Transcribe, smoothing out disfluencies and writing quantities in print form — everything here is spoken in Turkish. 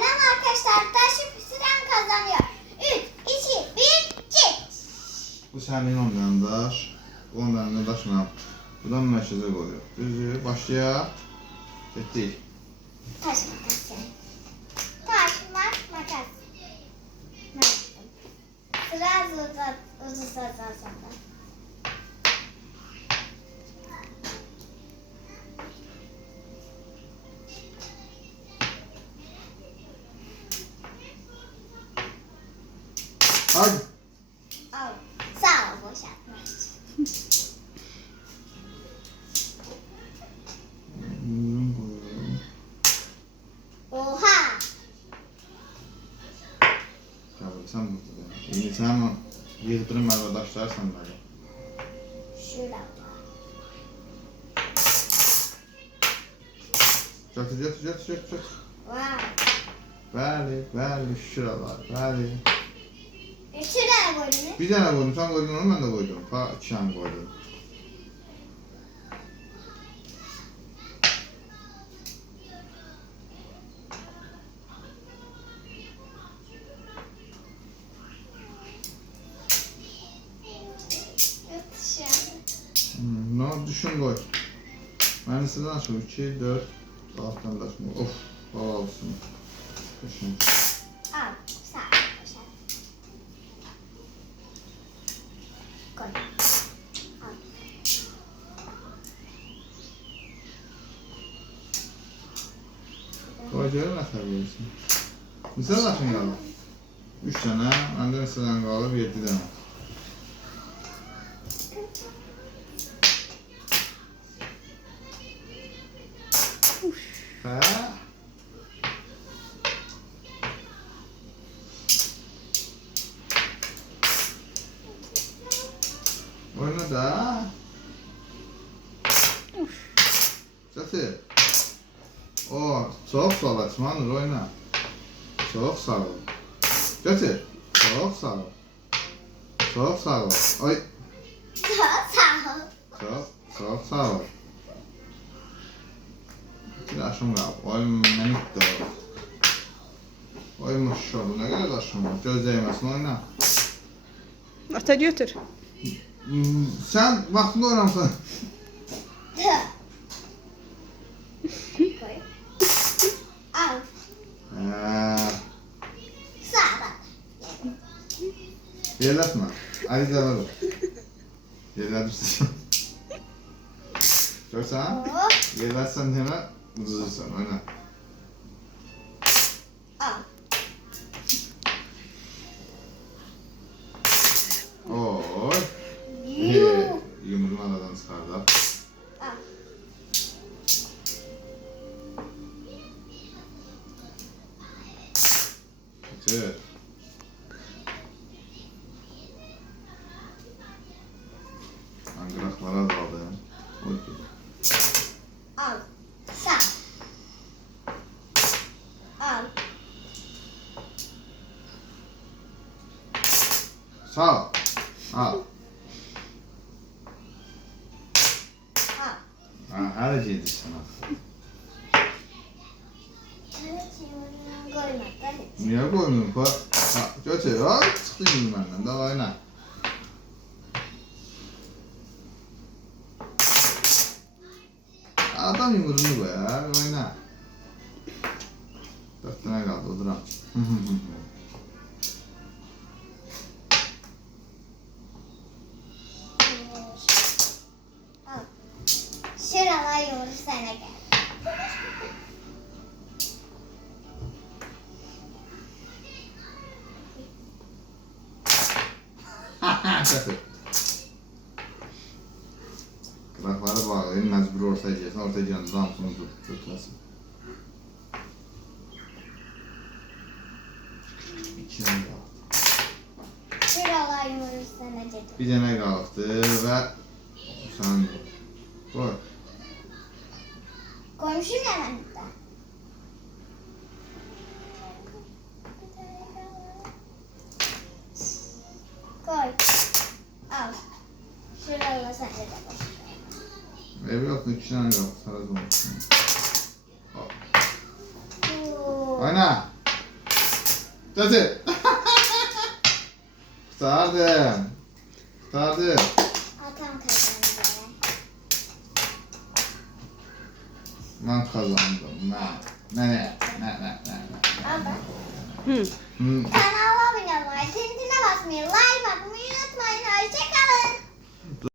Aynen arkadaşlar. Taşı süren kazanıyor. 3, 2, 1, çek. Bu sənin onlarındaş. Onlarında daşına. Buradan mərkəzə qoyuyor. Düzü, başlayaq. Getdik. Taş makas yani. Taş makas. Ne yaptım? Sıra uzun sonra. Hadi. Al. Sağ ol boşaltmak için. Bundan koyuyorum. Oha. Tabii sen burada da. İyi sen o yığdırım arkadaşlar sen böyle. Şurada. Çat. Vay. Bəli, şuralar, bəli. Şuraya koydun mu? Bir dənə qoydum, sən qoydun onu, mən də qoydum. Ha, 2 dənə qoydum. No, düşün qoy. Mən sizdən açım, 2, 4, altdan da açım. Of, hava olsun. Düşün. Al. Sağ ol boşalt. Koy. Al. Qoy görün nə təbiyyəsin. Neçə daşın qalıb? 3 dənə, məndə neçədən qalıb? 7 dənə. Hə? Oyna da. Çatı. O, çok sağ ol Açmanur, oyna. Çok sağ ol. Çatı. Çok sağ ol. Çok sağ ol. Ay. Sağ ol. Çok sağ ol. Bir aşım qalıb. Oy, mənə gitti o. Oy, maşallah, nə qədər aşım var. Göz dəyməsin, oyna. Ata götür. Sen vaxtında oynamsan. Koy. Al. Sağ ol. Yerləşmə. Ali Cəvəl. Yerləşirsən. Görsən? Yerləşsən demə, uduzursan, oyna. Al. Oy. Yumruğunu aradan çıxardı. Al. Getir. Angıraklara daldı. Oy ki. Al. Sağ ol. Al. Sağ ol. Al. Al. Ha, her şeydi sana. Koyma. Niye koymuyorsun pa? Ha, götür. Ha, çıktı şimdi benden. Daha oyna. Adam yumruğunu koyar, oyna. 4 tane kaldı, oduram. Al. Şuralar yumruğu sana gel. Götür. Qıraqları bağlayın, məcbur ortaya gəlsin, ortaya gələndə hamısını götürəsin. 2 dənə qaldı. Şuralar yumruğu sana gel. Bir dənə qalıbdı və sən qoy. Koymuşum ya ben de. Koy. Al. Şuralar sana gel. Ev yoxdur, 2 dənə qaldı, sarı olsun. Oyna. Çatı. Kurtardım. Kurtardım. Atam kazandı. Ben kazandım. Ne. Baba. Hı. Hı. Kanala abone olmayı, tintine basmayı, like atmayı unutmayın. Hoşçakalın.